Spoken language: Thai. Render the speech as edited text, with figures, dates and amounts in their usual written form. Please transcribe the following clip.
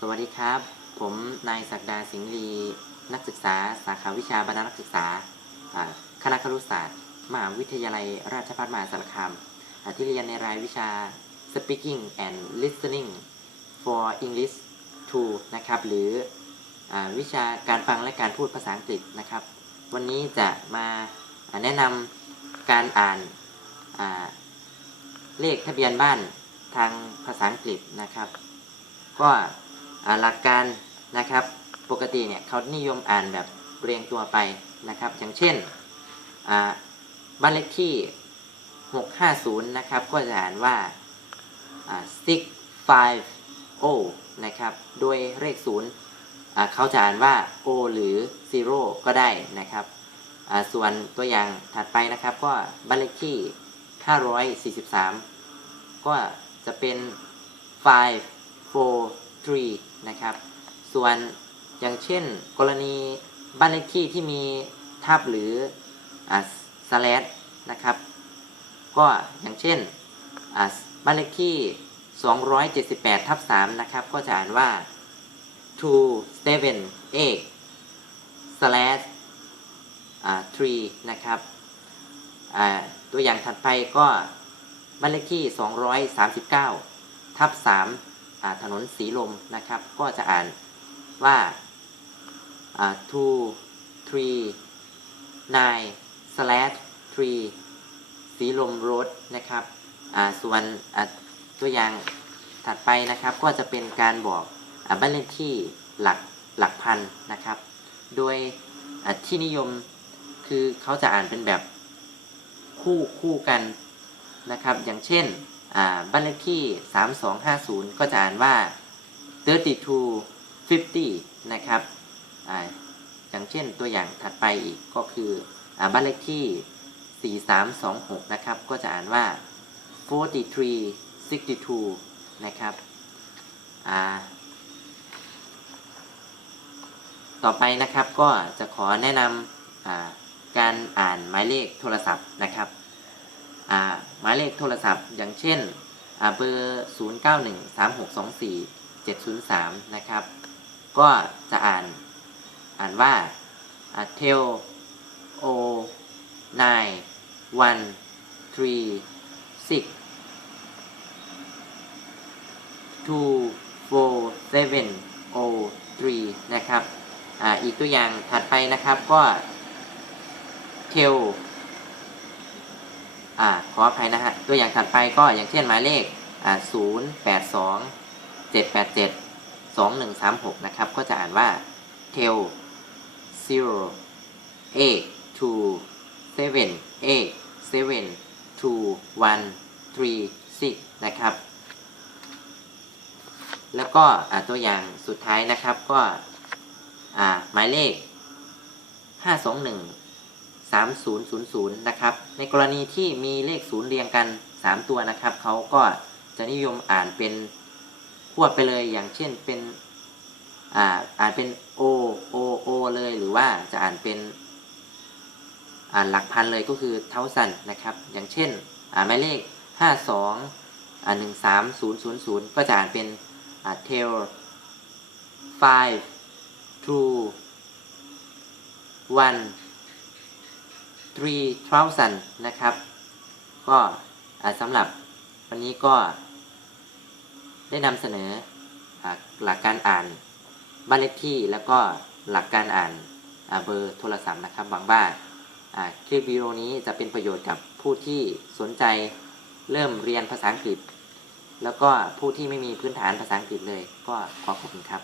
สวัสดีครับผมนายศักดาสิงห์ลีนักศึกษาสาขาวิชาบรรณานักศึกษาคณะครุศาสตร์มหาวิทยาลัยราชภัฏมหาสารคามที่เรียนในรายวิชา Speaking and Listening for English 2 นะครับหรือวิชาการฟังและการพูดภาษาอังกฤษนะครับวันนี้จะมาแนะนำการอ่านเลขทะเบียนบ้านทางภาษาอังกฤษนะครับก็หลักการนะครับปกติเนี่ยเขานิยมอ่านแบบเรียงตัวไปนะครับอย่างเช่นบ้านเลขที่650นะครับก็จะอ่านว่า650นะครับโดยเลข0เขาจะอ่านว่า O หรือ 0 ก็ได้นะครับส่วนตัวอย่างถัดไปนะครับก็บ้านเลขที่543ก็จะเป็น543นะครับส่วนอย่างเช่นกรณีบ้านเลขที่ที่มีทับหรือสแลชนะครับก็อย่างเช่นบ้านเลขที่278/3นะครับก็จะอ่านว่า278/3นะครับตัวอย่างถัดไปก็บ้านเลขที่239/3ถนนสีลมนะครับก็จะอ่านว่า239/3สีลมโรดนะครับส่วนตัวอย่างถัดไปนะครับก็จะเป็นการบอกบ้านเลขที่หลักพันนะครับโดยที่นิยมคือเขาจะอ่านเป็นแบบคู่กันนะครับอย่างเช่นบ้านเลขที่3250ก็จะอ่านว่า3250นะครับอย่างเช่นตัวอย่างถัดไปอีกก็คือบ้านเลขที่4326นะครับก็จะอ่านว่า4362นะครับต่อไปนะครับก็จะขอแนะนำการอ่านหมายเลขโทรศัพท์นะครับหมายเลขโทรศัพท์อย่างเช่นเบอร์0913624703นะครับก็จะอ่านว่าtel o 9136 24703นะครับอีกตัวอย่างถัดไปนะครับก็telขออภัยนะฮะตัวอย่างถัดไปก็อย่างเช่นหมายเลข0827872136นะครับก็จะอ่านว่า tel 08278721336นะครับแล้วก็ตัวอย่างสุดท้ายนะครับก็หมายเลข5213000นะครับในกรณีที่มีเลข0เรียงกัน3ตัวนะครับเขาก็จะนิยมอ่านเป็นควบไปเลยอย่างเช่นเป็นอ่านเป็น o เลยหรือว่าจะอ่านเป็นหลักพันเลยก็คือthousandนะครับอย่างเช่นหมายเลข52 13000ก็จะอ่านเป็นtel 5213000นะครับก็สำหรับวันนี้ก็ได้นำเสนอหลักการอ่านบ้านเลขที่แล้วก็หลักการอ่านเบอร์โทรศัพท์นะครับหวังว่าคลิปวิดีโอนี้จะเป็นประโยชน์กับผู้ที่สนใจเริ่มเรียนภาษาอังกฤษแล้วก็ผู้ที่ไม่มีพื้นฐานภาษาอังกฤษเลยก็ขอขอบคุณครับ